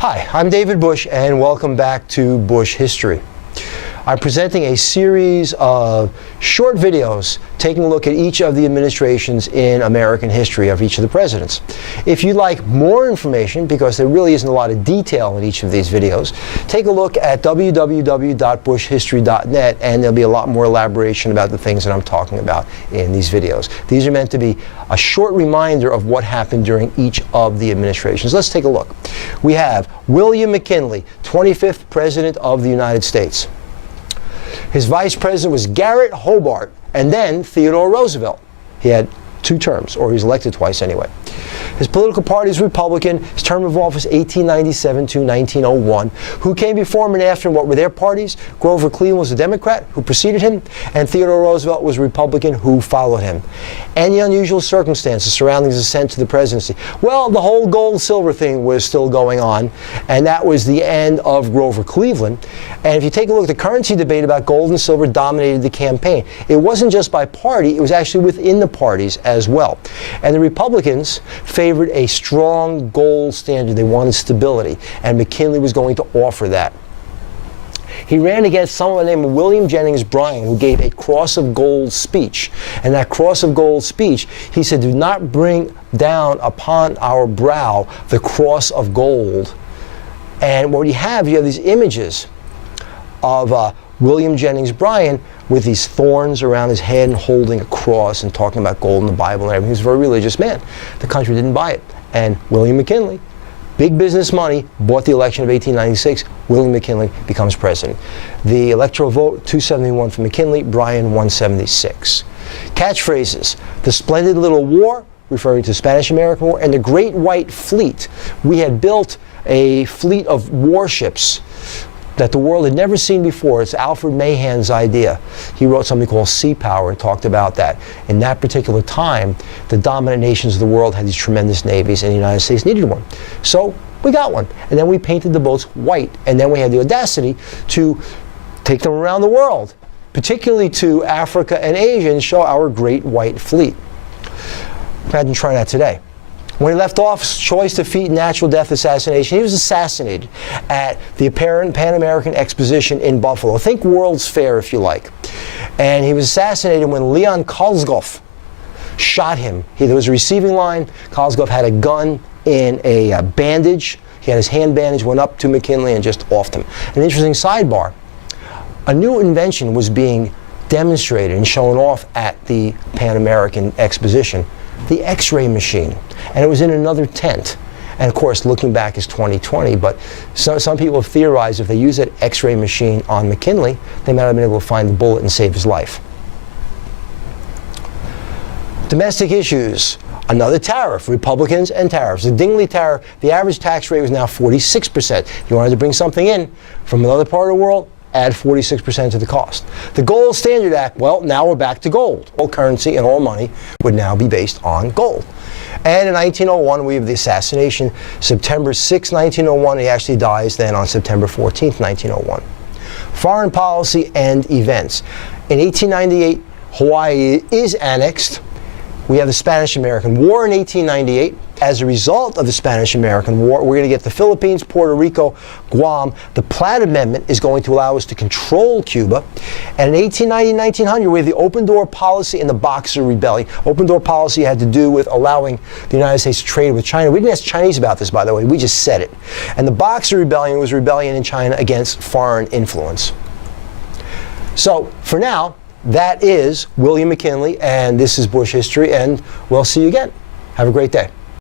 Hi, I'm David Busch, and welcome back to Busch History. I'm presenting a series of short videos taking a look at each of the administrations in American history of each of the presidents. If you'd like more information, because there really isn't a lot of detail in each of these videos, take a look at www.buschhistory.net, and there'll be a lot more elaboration about the things that I'm talking about in these videos. These are meant to be a short reminder of what happened during each of the administrations. Let's take a look. We have William McKinley, 25th President of the United States. His vice president was Garrett Hobart, and then Theodore Roosevelt. He had 2 terms, or he was elected twice anyway. His political party is Republican. His term of office 1897 to 1901. Who came before him and after him? What were their parties? Grover Cleveland was a Democrat who preceded him, and Theodore Roosevelt was a Republican who followed him. Any unusual circumstances surrounding his ascent to the presidency? Well, the whole gold-silver thing was still going on, and that was the end of Grover Cleveland. And if you take a look at the currency debate about gold and silver dominated the campaign. It wasn't just by party, it was actually within the parties as well. And the Republicans favored a strong gold standard. They wanted stability, and McKinley was going to offer that. He ran against someone named William Jennings Bryan, who gave a cross of gold speech. And that cross of gold speech, he said, do not bring down upon our brow the cross of gold. And what you have these images of William Jennings Bryan with these thorns around his head and holding a cross and talking about gold in the Bible and everything. He was a very religious man. The country didn't buy it. And William McKinley, big business money, bought the election of 1896. William McKinley becomes president. The electoral vote, 271 for McKinley, Bryan 176. Catchphrases: the Splendid Little War, referring to the Spanish-American War, and the Great White Fleet. We had built a fleet of warships that the world had never seen before. It's Alfred Mahan's idea. He wrote something called Sea Power and talked about that. In that particular time, the dominant nations of the world had these tremendous navies, and the United States needed one. So we got one. And then we painted the boats white. And then we had the audacity to take them around the world, particularly to Africa and Asia, and show our Great White Fleet. Imagine trying that today. When he left office, choice, defeat, natural death, assassination. He was assassinated at the apparent Pan American Exposition in Buffalo. Think World's Fair, if you like. And he was assassinated when Leon Kolzgov shot him. There was a receiving line. Kolzgov had a gun in a bandage. He had his hand bandage, went up to McKinley and just offed him. An interesting sidebar. A new invention was being demonstrated and shown off at the Pan American Exposition. The X-ray machine. And it was in another tent. And of course, looking back is 2020, but some people have theorized if they use that X-ray machine on McKinley, they might have been able to find the bullet and save his life. Domestic issues. Another tariff, Republicans and tariffs. The Dingley tariff, the average tax rate was now 46%. If you wanted to bring something in from another part of the world, add 46% to the cost. The Gold Standard Act, well, now we're back to gold. All currency and all money would now be based on gold. And in 1901, we have the assassination, September 6, 1901. He actually dies then on September 14, 1901. Foreign policy and events. In 1898, Hawaii is annexed. We have the Spanish-American War in 1898. As a result of the Spanish-American War, we're going to get the Philippines, Puerto Rico, Guam. The Platt Amendment is going to allow us to control Cuba. And in 1890-1900, we have the Open Door Policy and the Boxer Rebellion. Open Door Policy had to do with allowing the United States to trade with China. We didn't ask Chinese about this, by the way. We just said it. And the Boxer Rebellion was a rebellion in China against foreign influence. So, for now, that is William McKinley, and this is Busch History, and we'll see you again. Have a great day.